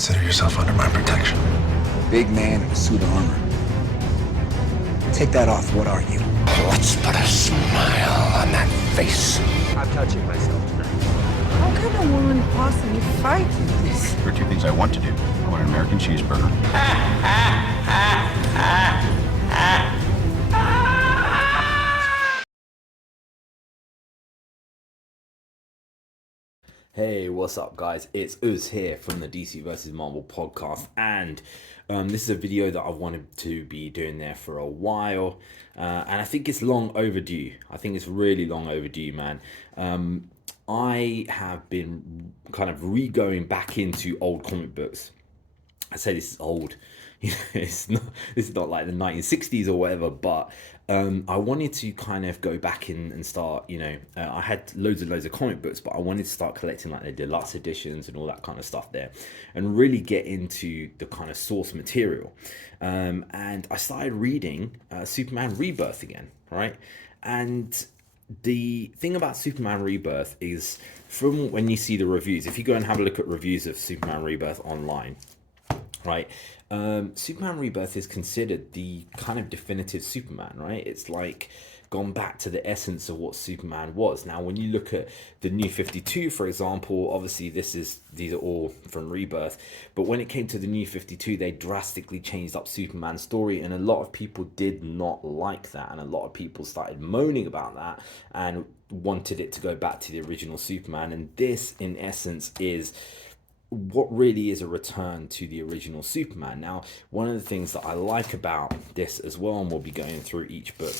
Consider yourself under my protection. Big man in a suit of armor. Take that off, what are you? Let's put a smile on that face. I'm touching myself tonight. How can a woman possibly fight this? There are two things I want to do. I want an American cheeseburger. Hey, what's up guys? It's Uz here from the DC vs Marvel podcast, and this is a video that I've wanted to be doing there for a while, and I think it's long overdue. I think it's really long overdue, man. I have been kind of re-going back into old comic books. I say this is old, you know, this is not like the 1960s or whatever, but I wanted to kind of go back in and start, you know, I had loads of comic books, but I wanted to start collecting like the deluxe editions and all that kind of stuff there, and really get into the kind of source material. And I started reading Superman Rebirth again, right? And the thing about Superman Rebirth is, from when you see the reviews, if you go and have a look at reviews of Superman Rebirth online, right, Superman Rebirth is considered the kind of definitive Superman, right? It's like gone back to the essence of what Superman was. Now, when you look at the New 52, for example, obviously these are all from Rebirth, but when it came to the New 52, they drastically changed up Superman's story, and a lot of people did not like that, and a lot of people started moaning about that and wanted it to go back to the original Superman. And this, in essence, is what really is a return to the original Superman. Now, one of the things that I like about this as well, and we'll be going through each book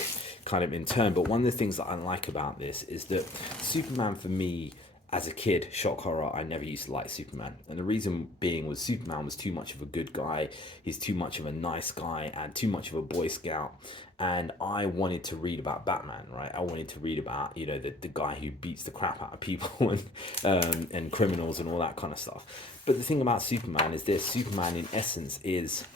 kind of in turn, but one of the things that I like about this is that Superman, for me, as a kid, shock horror, I never used to like Superman. And the reason being was Superman was too much of a good guy, he's too much of a nice guy, and too much of a Boy Scout. And I wanted to read about Batman, right? I wanted to read about, you know, the guy who beats the crap out of people and criminals and all that kind of stuff. But the thing about Superman is this: Superman, in essence, is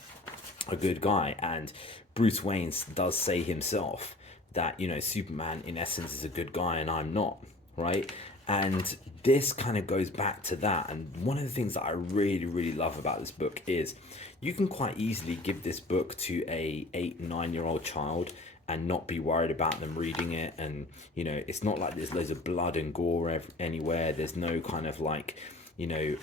a good guy. And Bruce Wayne does say himself that, you know, Superman, in essence, is a good guy and I'm not, right? And this kind of goes back to that. And one of the things that I really love about this book is you can quite easily give this book to a 8-9-year-old child and not be worried about them reading it. And, you know, it's not like there's loads of blood and gore anywhere. There's no kind of like, you know,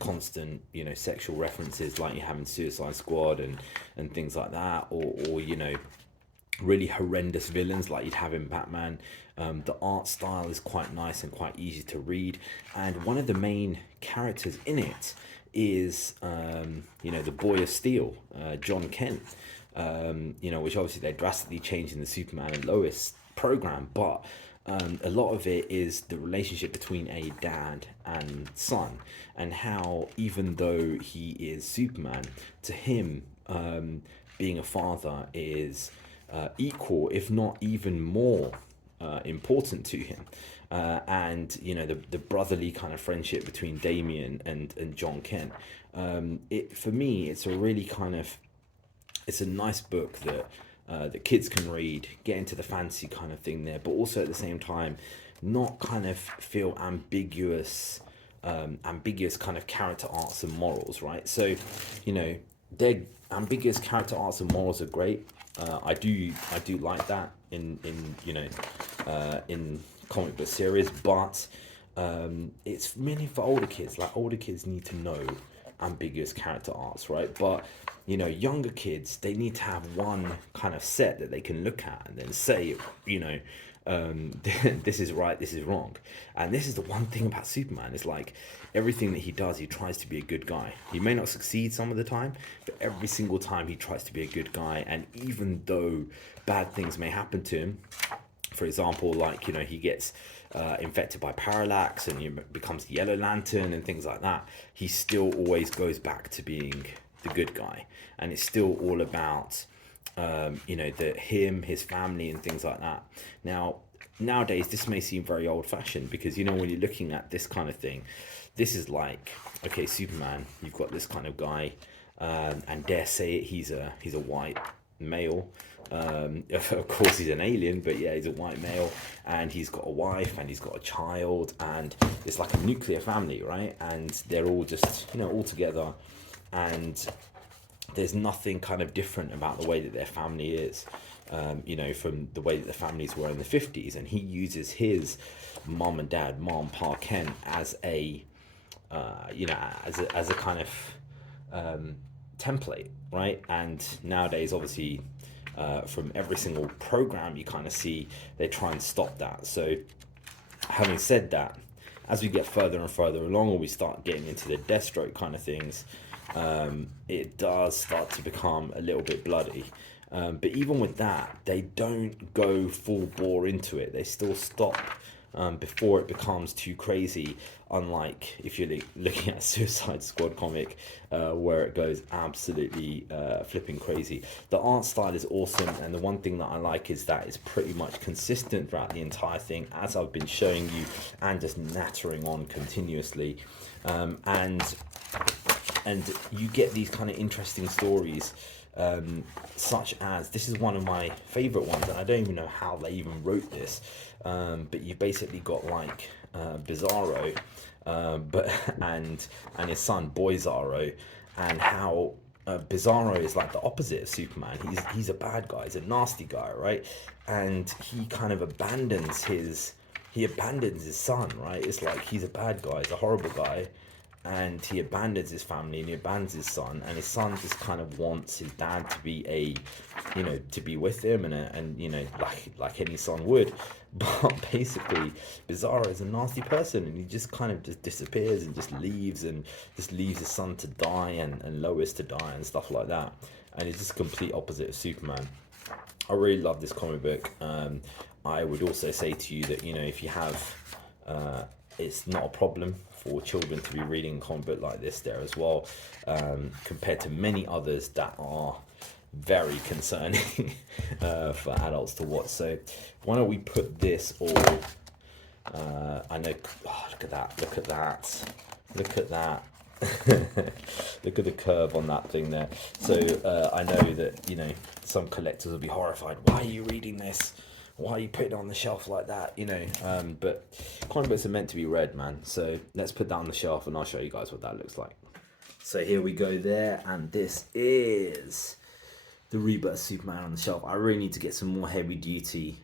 constant, you know, sexual references like you have in Suicide Squad and things like that, or you know, really horrendous villains like you'd have in Batman. The art style is quite nice and quite easy to read, and one of the main characters in it is you know, the Boy of Steel, John Kent, you know, which obviously they drastically changed in the Superman and Lois program, but a lot of it is the relationship between a dad and son, and how even though he is Superman, to him being a father is equal, if not even more important to him. And, you know, the brotherly kind of friendship between Damian and John Kent. For me, it's a really kind of, it's a nice book that that kids can read, get into the fantasy kind of thing there, but also at the same time not kind of feel ambiguous kind of character arcs and morals, right? So, you know, their ambiguous character arcs and morals are great. I do like that in you know, in comic book series, but it's mainly for older kids. Like, older kids need to know ambiguous character arcs, right? But, you know, younger kids, they need to have one kind of set that they can look at and then say, you know, this is right, this is wrong. And this is the one thing about Superman. It's like everything that he does, he tries to be a good guy. He may not succeed some of the time, but every single time he tries to be a good guy. And even though bad things may happen to him, for example, like, you know, he gets infected by parallax and, you know, becomes the Yellow Lantern and things like that, he still always goes back to being the good guy. And it's still all about you know, him, his family and things like that. Now, nowadays, this may seem very old-fashioned because, you know, when you're looking at this kind of thing, this is like, okay, Superman, you've got this kind of guy, and dare say it, he's a white male. Of course he's an alien, but yeah, he's a white male, and he's got a wife and he's got a child, and it's like a nuclear family, right? And they're all just, you know, all together, and there's nothing kind of different about the way that their family is, you know, from the way that the families were in the 50s. And he uses his mom and dad, mom, pa, Ken, as a you know, as a kind of template, right? And nowadays, obviously, from every single program, you kind of see they try and stop that. So having said that, as we get further and further along, or we start getting into the Deathstroke kind of things, it does start to become a little bit bloody. But even with that, they don't go full bore into it. They still stop before it becomes too crazy, unlike if you're looking at Suicide Squad comic, where it goes absolutely flipping crazy. The art style is awesome, and the one thing that I like is that it's pretty much consistent throughout the entire thing, as I've been showing you, and just nattering on continuously. And you get these kind of interesting stories, such as, this is one of my favorite ones, and I don't even know how they even wrote this, but you've basically got like Bizarro, and his son Boy Zorro, and how Bizarro is like the opposite of Superman. He's a bad guy, he's a nasty guy, right? And he kind of abandons his son, right? It's like he's a bad guy, he's a horrible guy, and he abandons his family and he abandons his son, and his son just kind of wants his dad to be to be with him, and you know, like any son would. But basically Bizarro is a nasty person, and he just kind of just disappears and just leaves his son to die, and Lois to die and stuff like that. And he's just complete opposite of Superman. I really love this comic book. I would also say to you that, you know, if you have it's not a problem for children to be reading a comic book like this there as well, compared to many others that are very concerning for adults to watch. So why don't we put this all, I know, oh, look at that, look at that, look at that. Look at the curve on that thing there. So I know that, you know, some collectors will be horrified. Why are you reading this? Why are you putting it on the shelf like that? You know, but comic books are meant to be read, man. So let's put that on the shelf, and I'll show you guys what that looks like. So here we go there, and this is the Rebirth Superman on the shelf. I really need to get some more heavy duty.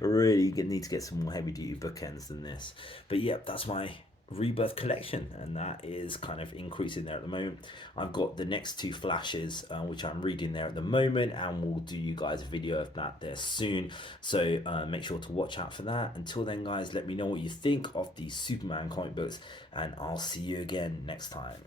Really need to get some more heavy duty bookends than this. But yep, that's my Rebirth collection, and that is kind of increasing there at the moment. I've got the next two flashes, which I'm reading there at the moment, and we'll do you guys a video of that there soon. So make sure to watch out for that. Until then, guys, let me know what you think of these Superman comic books, and I'll see you again next time.